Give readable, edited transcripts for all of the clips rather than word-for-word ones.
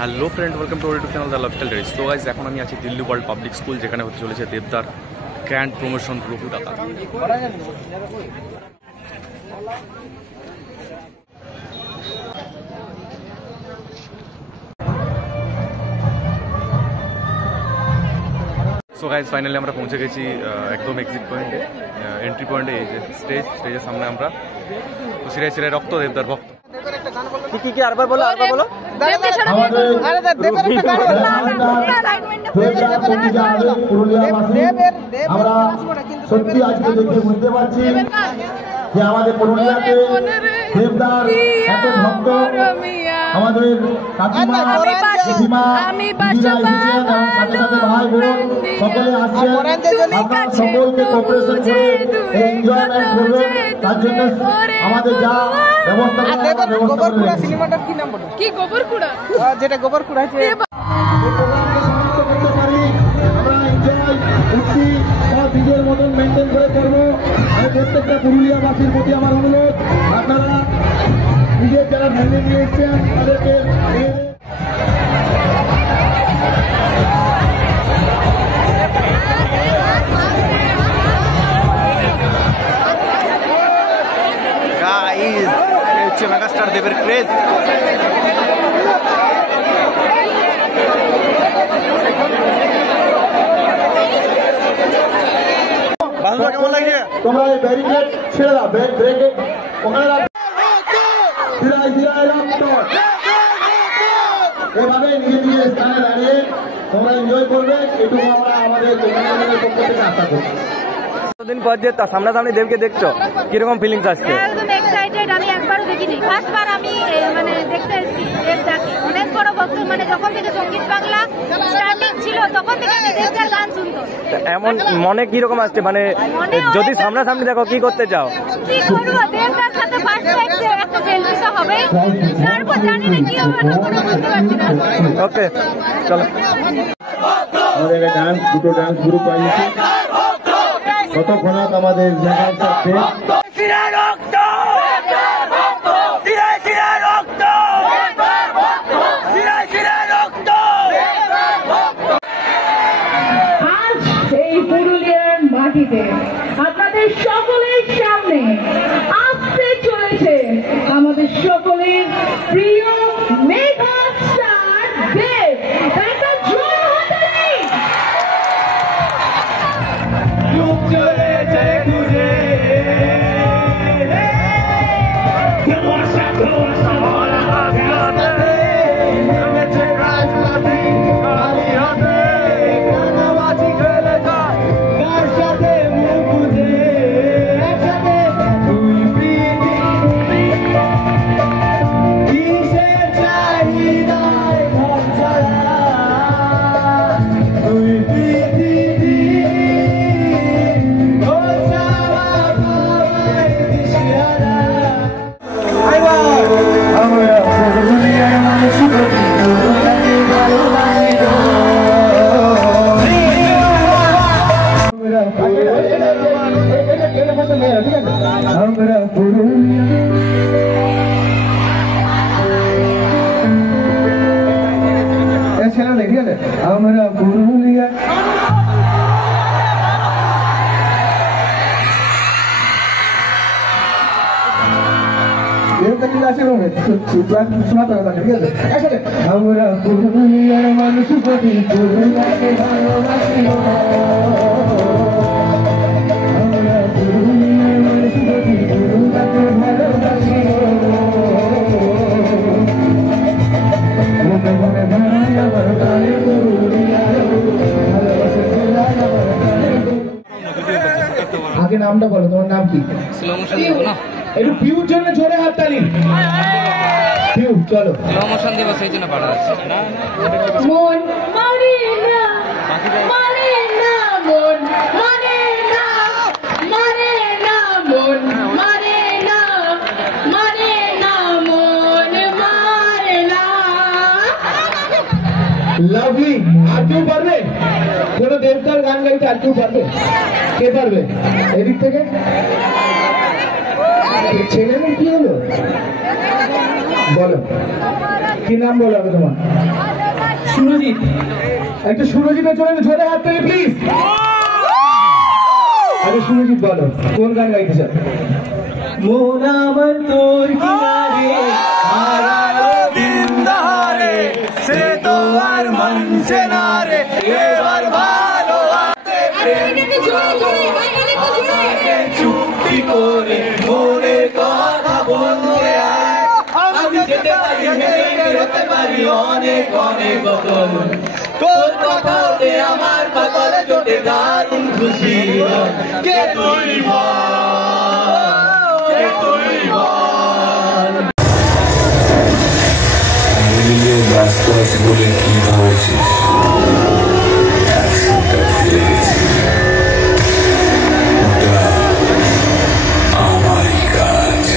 Hello friend, welcome to our YouTube channel the lifestyle diaries. তো guys, এখন আমি আছি দিল্লি ওয়ার্ল্ড পাবলিক স্কুল, যেখানে হতে চলেছে দেবদার গ্র্যান্ড প্রমোশন রঘু ডাকাত। সো গাইস, ফাইনালি আমরা পৌঁছে গেছি একদম এক্সিট পয়েন্টে, এন্ট্রি পয়েন্টে। এই যে স্টেজের সামনে আমরা। তো সিরাই সিরাই রক্ত দেবদার ভক্ত। কি আরবার বলো আমরা সত্যি আজকে দেখে বুঝতে পারছি যে আমাদের পুরুলিয়াতে দেবদার এত ভক্ত, আমাদের কাকিমা দিদিমা দিদিরা এসেছেন, সাথে সাথে ভাই বোন সকলে আসছেন। আপনারা সকলকে কোঅপারেশন করে এনজয়মেন্ট করবেন, তার জন্য আমাদের যা ব্যবস্থা গোবরকুড়া সিনেমাটার কি নাম বলো? কি গোবরকুড়া? যেটা গোবরকুড়া আছে নিজের মতন মেনটেন করে করবো। আমি প্রত্যেকটা পুরুলিয়াবাসীর প্রতি আমার অনুরোধ, আপনারা নিজের যারা ভেঙে নিয়ে এসছেন তাদেরকে মেগাস্টার দেবের ক্রেজ। কেমন লাগছে? তোমরা এই ব্যারিকেড ছেড়ে দাও, ব্রেকে ওখানে এভাবে নিজে নিজের স্থানে দাঁড়িয়ে তোমরা এনজয় করবে, এটুকু আমরা আমাদের পক্ষ থেকে আশা করি। দিন পর যে সামনাসামনি দেবকে দেখছো, কিরকম ফিলিংস আসছে? একদম এক্সাইটেড। আমি একবারও দেখিনি, ফার্স্টবার আমি মানে দেখতে এসেছি দেবদাকে। অনেক বড় ভক্ত, মানে যখন থেকে সঙ্গীত বাংলা স্টার্টিং ছিল তখন থেকে আমি দেবদার গান শুনতো। এমন মনে কিরকম আসছে, মানে যদি সামনাসামনি দেখো কি করতে চাও? কি করবো, দেবদার সাথে ফার্স্ট টাইম একটা সেলফি তো হবেই, তারপর জানি না কি হবে, কোনো বুঝতে পারছি না। ওকে, চলো। আমাদের ডান্স, দুটো ডান্স গ্রুপ পাইছি, ততক্ষণাৎ আমাদের জায়গায় থাকবে এই পুরুলিয়ার মাটিতে আপনাদের সকলের সামনে আসতে চলেছে আমাদের সকলের প্রিয় মেগা স্টার দেব। একটা জোর হাততালি। আমরা পুরুলিয়া আমরা পুরুলিয়ার মানুষ প্রতি পুরুলিয়াকে ভালোবাসি, আমরা পুরুলিয়ার মানুষ প্রতি পুরুলিয়াকে ভালোবাসি। আগে নামটা বলো, তোমার নাম কি? একটু পিউর জন্য জোরে হাততালি। পিউ, চলো। মন মানে না, মানে না মন, মানে না, মানে না মন, মানে না, মানে না মন, মানে না। লাভলি। আর কেউ পারবে? কোন দেবতার গান গাইতে আর কেউ পারবে? কে পারবে এদিক থেকে? ছেলে কি হলো? বলো কি নাম বলো আগে তোমার? সুরজিৎ। একটা সুরজিতের জন্য জোরে হাত তুলি প্লিজ। আরে সুরজিৎ বলো কোন গান গাইতে চাও? মন আমার তোর কিনারে হারালো দিন দাহারে সে তো আর মানছে না রে এবার ভালো আছে চুপটি করে মনের কথা বলতে আয় আমি যেতে পারি হতে পারি অনেক অনেক বদল তোর কথাতে আমার কপালে জোটে দারুণ খুশি কে তুই বলে কি ভাবছিস আমারই কাজ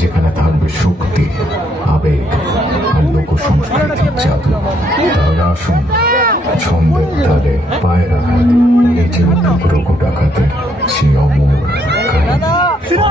যেখানে থাকবে শক্তি, আবেগ আর লোক সংস্কৃতির জাদু। তাহলে আসুন ছন্দের তালে পায়ে রাখা নিজের টুকরো ডাকাতে সে অমর কাহিনী।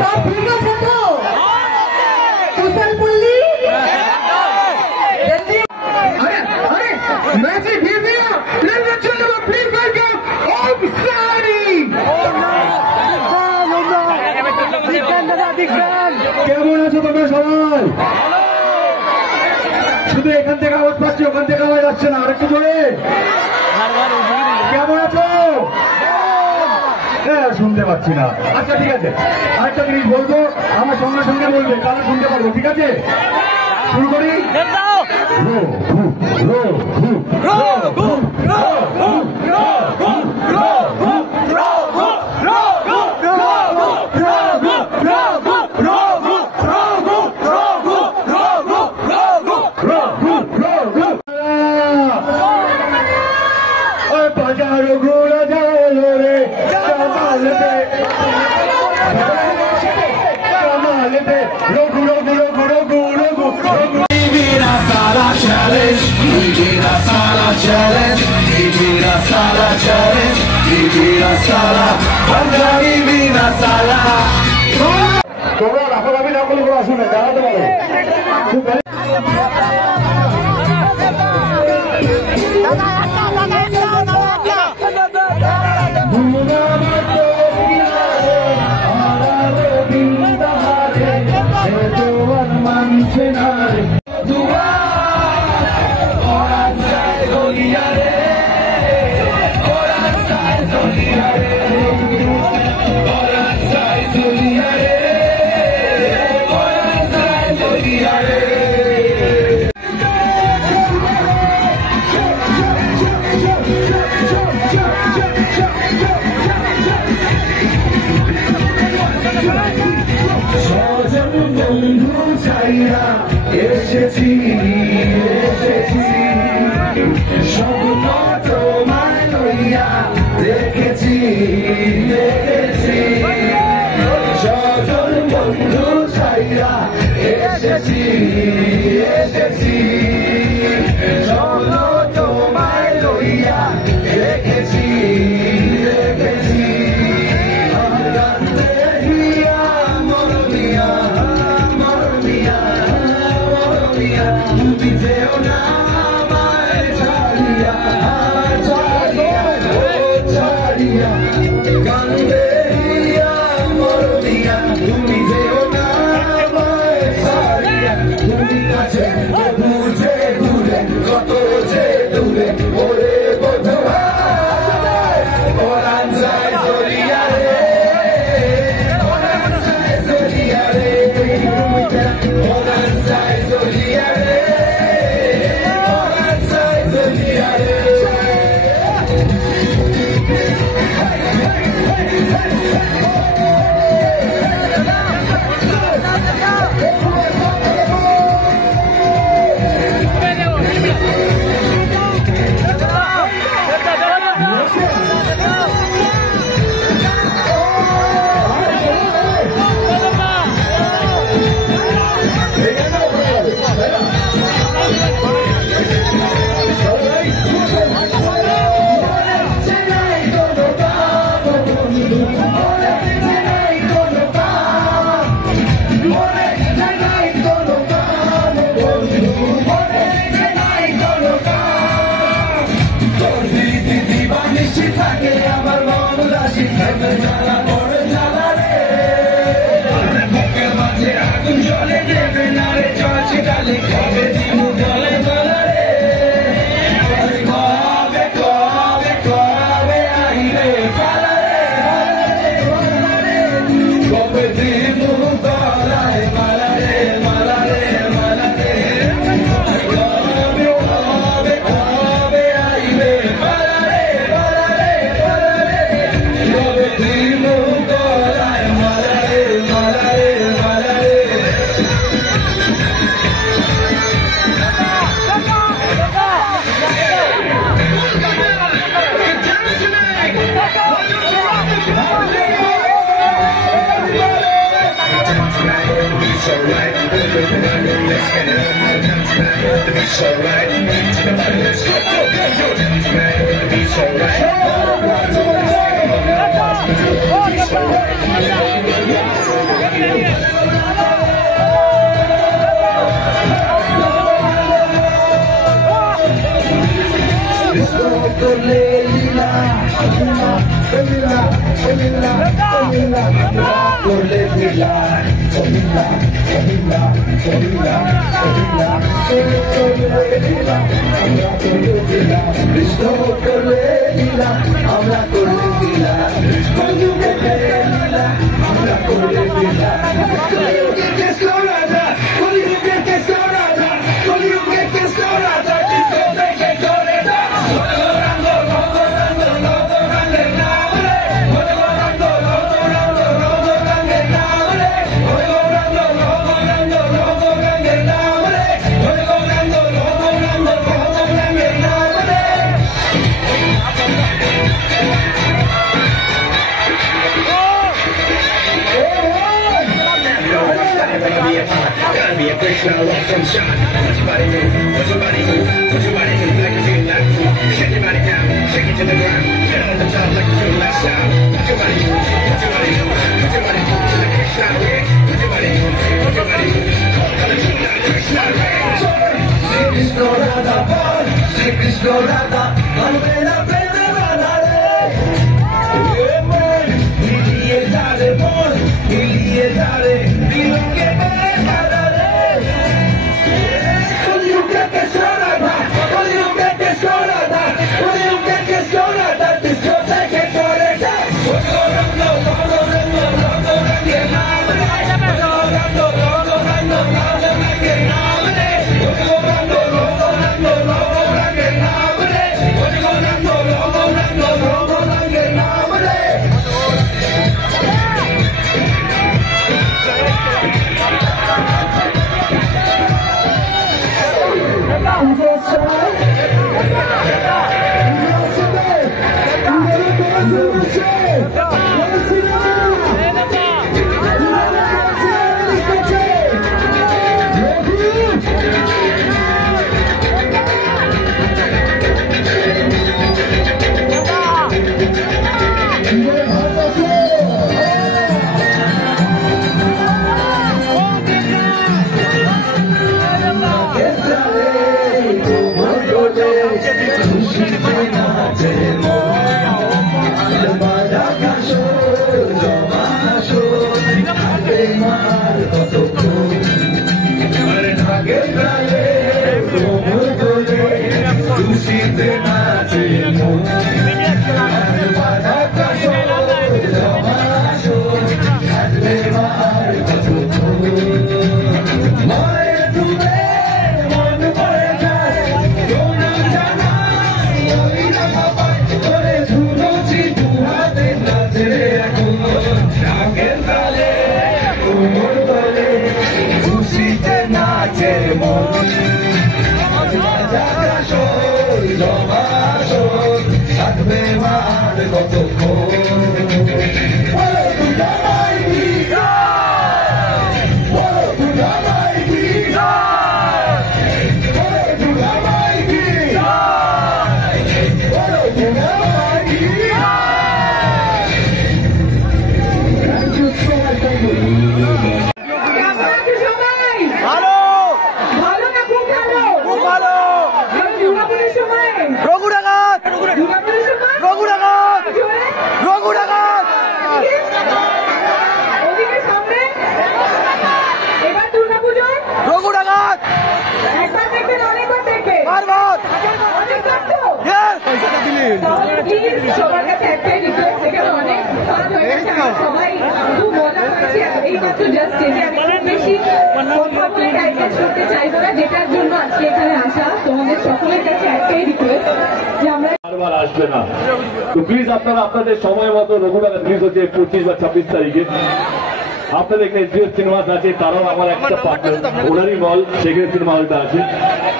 সব ঠিক আছে তো? কুশল পল্লী magic video ladies and gentlemen, please welcome Om Sari. কেমন আছো তোমরা সবাই? শুধু এখান থেকে আওয়াজ পাচ্ছি, ওখান থেকে আওয়াজ আসছে না, আরেকটু জোরে। কেমন আছো? শুনতে পাচ্ছি না। আচ্ছা ঠিক আছে, আরেকটা জিনিস বলবো, আমার সঙ্গে সঙ্গে বলবে, তাহলে শুনতে পারবো। ঠিক আছে, শুরু করি। তোমরা রাফারাফি না করলে কোনো অসুবিধা দাঁড়াতে পারো। এসেছি স্বপ্ন তোমায় লইয়া দেখেছি স্বজন বন্ধু ছাইয়া এসেছি স্বপ্ন তোমায় লইয়া দেখেছি So right. করলে লীলা লীলা লীলা লীলা লীলা করলে লীলা লীলা লীলা লীলা লীলা করলে লীলা আমরা করলে লীলা কৃষ্ণ করলে লীলা আমরা করলে লীলা কলিযুগে লীলা আমরা করলে লীলা কলিযুগে কৃষ্ণ রাজা কলিযুগে কৃষ্ণ রাজা কলিযুগে কৃষ্ণ রাজা Be a Krishna love from Sean. What's your body move? What's your body move? What's your body move? Like you feel like shake your body down, shake it to the ground. Get on the top like you feel like sound. What's your body move? What's your body move? What's your body move? To the Krishna way. What's your body move? What's your body move? All the two like Krishna way. Shri Krishna Radha Bol, Shri Krishna Radha, Alvela Prema Radha Re. Miliye jare bol, miliye jare, milonge Radha Re. Kaliuge Krishna Radha, Kaliuge Krishna Radha, Kaliuge Krishna Radha, Krishna Teke Kore Ja. Ojo Rando, Rando, Rando, Rando, Range Naam Re. Ojo Rando, Rando, Rando, Rando, Range Naam Re. Ojo Rando, Rando, Rando, Rando, Range Naam Re. Ojo Rando, Rando, Rando, Rando, Range Naam Re. সবার কাছে একটাই request, এখানে অনেক কাজ হয়ে গেছে, সবাই খুব মজা করেছি, এই মাত্র জাস্ট স্টেজে আমি খুব বেশি কথা বলে টাইটেল করতে চাইবো না, যেটার জন্য আজকে এখানে আসা। তোমাদের সকলের কাছে একটাই রিকোয়েস্ট যে আমরা বারবার আসবে না, তো প্লিজ আপনারা আপনাদের সময় মতো রঘুনাথ রিলিজ হচ্ছে 25 বা 26 তারিখে। আপনাদের এখানে জিও সিনেমাস আছে, তারাও আমার একটা পার্টনার, ওনারই মল, সেখানে সিনেমা হলটা আছে।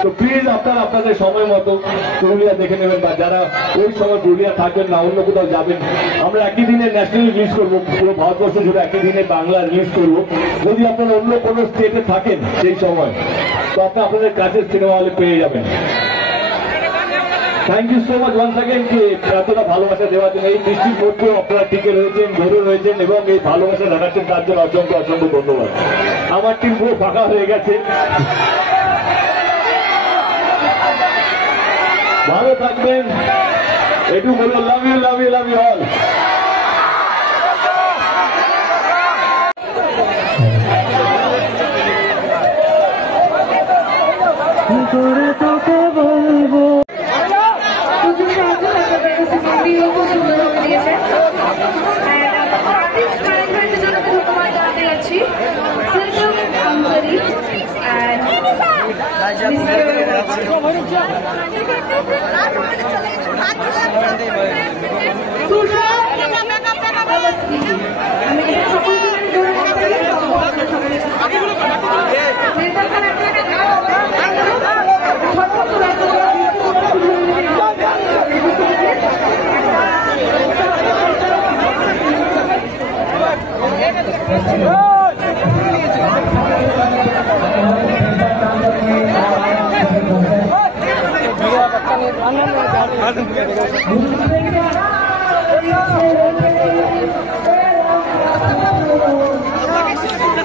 তো প্লিজ আপনারা আপনাদের সময় মতো পুরুলিয়া দেখে নেবেন, বা যারা ওই সময় পুরুলিয়া থাকবেন না, অন্য কোথাও যাবেন, আমরা একই দিনে ন্যাশনাল রিলিজ করবো, পুরো ভারতবর্ষ জুড়ে একই দিনে বাংলা রিলিজ করবো। যদি আপনারা অন্য কোনো স্টেটে থাকেন সেই সময়, তো আপনারা আপনাদের কাছের সিনেমা হলে পেয়ে যাবেন। Thank you so much once again যে এতটা ভালোবাসা দেওয়ার জন্য। এই বৃষ্টির মধ্যেও আপনারা টিকে রয়েছেন, ধরে রয়েছেন এবং এই ভালোবাসা দেখাচ্ছেন, তার জন্য অসংখ্য অসংখ্য ধন্যবাদ। আমার টিম পুরো ফাঁকা হয়ে গেছে। ভালো থাকবেন, একটু বলো love you love you love you all. Thank you.